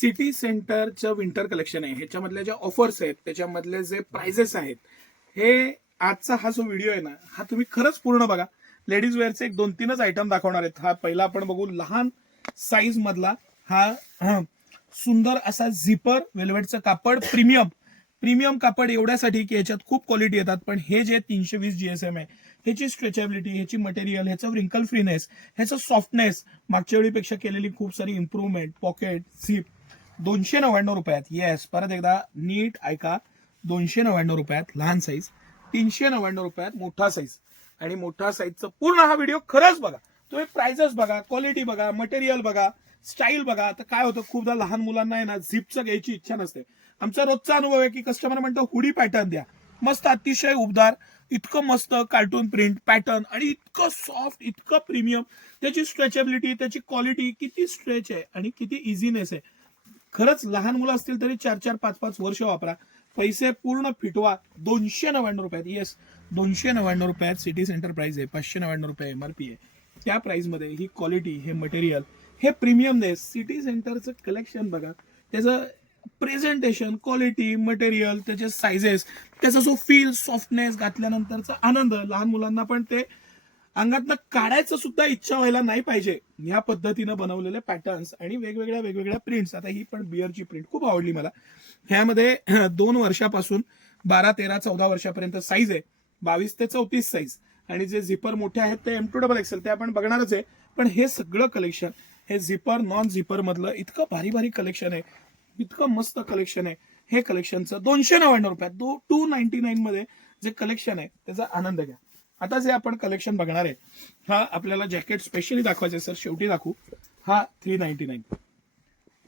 City सेंटरचं winter collection आहे. ह्याच्यामधल्या ज्या ऑफर्स आहेत, त्याच्यामधले जे प्राइजेस आहेत, हे आजचा हा जो व्हिडिओ आहे ना, हा तुम्ही खरंच पूर्ण बघा. लेडीज वेअरचे एक 2-3च आयटम दाखवणार आहेत. हा पहिला आपण बघू लहान साईज मधला हा सुंदर असा झिपर वेल्वेटचं कापड प्रीमियम कापड एवढ्यासाठी की याच्यात खूप क्वालिटी येतात. पण हे जे 320 GSM आहे, ह्याची स्ट्रेचेबिलिटी, ह्याची मटेरियल, ह्याचं रिंकल फ्रीनेस, ह्याचं सॉफ्टनेस, मागच्या वेळीपेक्षा केलेली खूप सारी इम्प्रूव्हमेंट, पॉकेट झिप 299 रुपयात. येस, परत एकदा नीट ऐका, 299 रुपयात लहान साईज, 399 रुपयात मोठा साईज. आणि मोठा साईजचा पूर्ण हा व्हिडिओ खरंच बघा. तुम्ही प्राइजेस बघा, क्वालिटी बघा, मटेरियल बघा, स्टाईल बघा. तर काय होतं, खूपदा लहान मुलांना आहे ना झिपचं घ्यायची इच्छा नसते. आमचा रोजचा अनुभव आहे की कस्टमर म्हणतो हुडी पॅटर्न द्या, मस्त अतिशय उबदार, इतकं मस्त कार्टून प्रिंट पॅटर्न आणि इतकं सॉफ्ट, इतकं प्रीमियम, त्याची स्ट्रेचेबिलिटी, त्याची क्वालिटी, किती स्ट्रेच आहे आणि किती इझीनेस आहे. खरंच लहान मुलं असतील तरी 4-4, 5-5 वर्ष वापरा, पैसे पूर्ण फिटवा. 299 रुपयात. येस, 299 रुपयात सिटी सेंटर प्राइस आहे. 599 रुपये MRP आहे. त्या प्राइस मध्ये ही क्वालिटी, हे मटेरियल, हे प्रीमियमनेस, सिटी सेंटरचं कलेक्शन बघा. त्याचं प्रेझेंटेशन, क्वालिटी, मटेरियल, त्याचे सायझेस, त्याचा जो फील, सॉफ्टनेस, घातल्यानंतरचा आनंद, लहान मुलांना पण ते अंगातनं काढायचं सुद्धा इच्छा व्हायला नाही पाहिजे. ह्या पद्धतीनं बनवलेले पॅटर्न्स आणि वेगवेगळ्या प्रिंट्स. आता ही पण बियरची प्रिंट खूप आवडली मला. ह्यामध्ये 2 वर्षापासून 12, 13, 14 वर्षापर्यंत साईज आहे. 22 ते 34 साईज. आणि जे झिपर मोठे आहेत ते M2XL, ते आपण बघणारच आहे. पण हे सगळं कलेक्शन, हे झिपर नॉन झिपर मधलं इतकं भारी कलेक्शन आहे, इतकं मस्त कलेक्शन आहे. हे कलेक्शनचं 299 रुपयात, 299 मध्ये जे कलेक्शन आहे त्याचा आनंद घ्या. आता जे आपण कलेक्शन बघणार आहे, हा आपल्याला जॅकेट स्पेशली दाखवायचं सर, शेवटी दाखवू. हा 399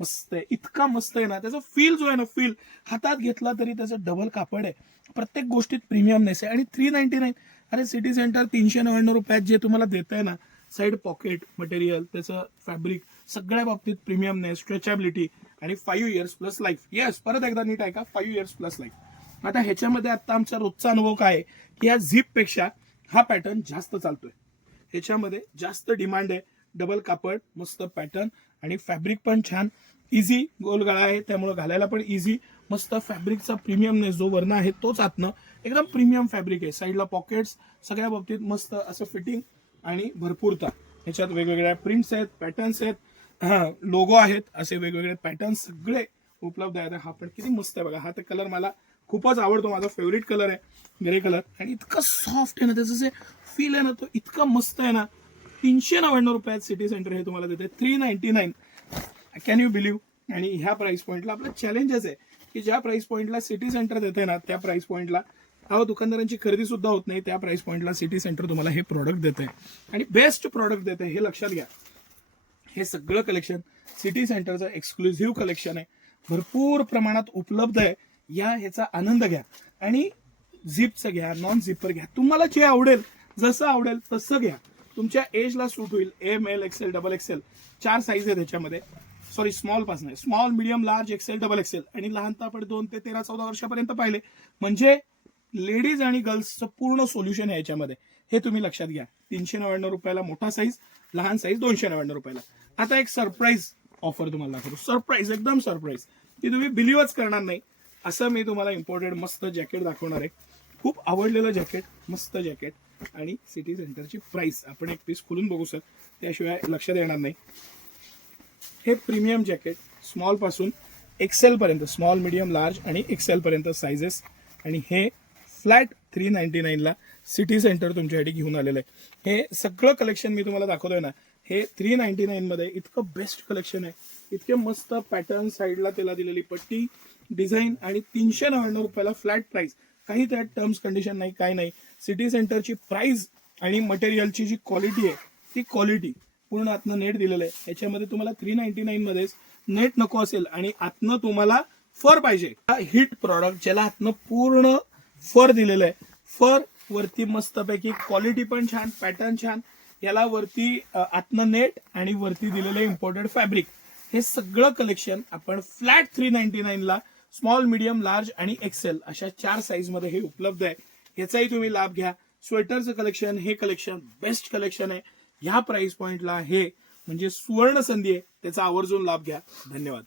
मस्त आहे, इतका मस्त आहे ना. त्याचा फील जो आहे ना, फील हातात घेतला तरी त्याचं डबल कापड आहे, प्रत्येक गोष्टीत प्रीमियमनेस आहे. आणि 399, अरे सिटी सेंटर 399 रुपयात जे तुम्हाला देत आहे ना, साईड पॉकेट, मटेरियल, त्याचं फॅब्रिक, सगळ्या बाबतीत प्रीमियमनेस, स्ट्रेचेबिलिटी आणि 5 इयर्स प्लस लाईफ. येस, परत एकदा नीट ऐका, 5 इयर्स प्लस लाईफ. आता ह्याच्यामध्ये आता आमचा रोजचा अनुभव काय आहे की या झिप पेक्षा हा पॅटर्न जास्त चालतोय. ह्याच्यामध्ये जास्त डिमांड आहे. डबल कापड, मस्त पॅटर्न आणि फॅब्रिक पण छान, इझी, गोल गळा आहे त्यामुळे घालायला पण इझी. मस्त फॅब्रिकचा प्रीमियमनेस जो वर्ण आहे तोच आतनं एकदम प्रीमियम फॅब्रिक आहे. साईडला पॉकेट्स, सगळ्या बाबतीत मस्त असं फिटिंग आणि भरपूरता. ह्याच्यात वेगवेगळ्या प्रिंट्स आहेत, पॅटर्न्स आहेत, लोगो आहेत, असे वेगवेगळे पॅटर्न्स सगळे उपलब्ध आहेत. हा पण किती मस्त आहे बघा. हा तर कलर मला खूपच आवडतो, माझा फेवरेट कलर आहे ग्रे कलर. आणि इतकं सॉफ्ट आहे ना, त्याचं जे फील आहे ना, तो इतका मस्त आहे ना. 399 रुपयात सिटी सेंटर हे तुम्हाला देते. 399, कॅन यू बिलीव्ह. आणि ह्या प्राइस पॉईंटला आपला चॅलेंजच आहे की ज्या प्राइस पॉईंटला सिटी सेंटर देते ना, त्या प्राइस पॉईंटला दुकानदारांची खरेदी सुद्धा होत नाही. त्या प्राइस पॉईंटला सिटी सेंटर तुम्हाला हे प्रोडक्ट देते आणि बेस्ट प्रोडक्ट देते, हे लक्षात घ्या. हे सगळं कलेक्शन सिटी सेंटरचं एक्सक्लुझिव्ह कलेक्शन आहे, भरपूर प्रमाणात उपलब्ध आहे. ह्याचा आनंद घ्या आणि झिपचं घ्या, नॉन झिपर घ्या, तुम्हाला जे आवडेल, जसं आवडेल तसं घ्या. तुमच्या एजला सूट होईल. ML, XL, XXL 4 साईज आहे त्याच्यामध्ये. सॉरी, स्मॉल पासून आहे, small, medium, large, XL, XXL. आणि लहान तर आपण 2 ते 13, 14 वर्षापर्यंत पाहिले. म्हणजे लेडीज आणि गर्ल्सचं पूर्ण सोल्युशन आहे याच्यामध्ये, हे तुम्ही लक्षात घ्या. 399 रुपयाला मोठा साईज, लहान साईज 299 रुपयाला. आता एक सरप्राईज ऑफर तुम्हाला दाखवतो. सरप्राईज, एकदम सरप्राईज, की तुम्ही बिलीव्हच करणार नाही असं मी तुम्हाला इम्पोर्टेड मस्त जॅकेट दाखवणार आहे. खूप आवडलेलं जॅकेट, मस्त जॅकेट. आणि सिटी सेंटरची प्राइस आपण एक पीस खोलून बघू सर, त्याशिवाय लक्षात येणार नाही. हे प्रीमियम जॅकेट स्मॉल पासून XL पर्यंत, स्मॉल, मीडियम, लार्ज आणि XL पर्यंत साईजेस. आणि हे फ्लॅट 399 ला सिटी सेंटर तुमच्यासाठी घेऊन आलेलं आहे. हे सगळं कलेक्शन मी तुम्हाला दाखवतोय ना, हे 399 मध्ये इतकं बेस्ट कलेक्शन आहे. इतके मस्त पॅटर्न, साईडला त्याला दिलेली पट्टी, डिझाईन. आणि 399 रुपयाला फ्लॅट प्राइस. काही त्यात टर्म्स कंडिशन नाही, काय नाही. सिटी सेंटरची प्राइस आणि मटेरियलची जी क्वालिटी आहे, ती क्वालिटी पूर्ण आतनं नेट दिलेलं आहे. याच्यामध्ये तुम्हाला 399 मध्येच नेट नको असेल आणि आतनं तुम्हाला फर पाहिजे, हिट प्रॉडक्ट ज्याला आतनं पूर्ण फर दिलेलं आहे. फर वरती मस्तपैकी क्वालिटी पण छान, पॅटर्न छान, याला वरती आतनं नेट आणि वरती दिलेलं इम्पोर्टेड फॅब्रिक. हे सगळं कलेक्शन आपण फ्लॅट 399 ला स्मॉल, मीडियम, लार्ज आणि XL अशा 4 साईज मध्ये हे उपलब्ध आहे. याचाही तुम्ही लाभ घ्या. स्वेटरचं कलेक्शन, हे कलेक्शन बेस्ट कलेक्शन आहे. ह्या प्राइस पॉइंटला हे म्हणजे सुवर्ण संधी आहे, त्याचा आवर्जून लाभ घ्या. धन्यवाद.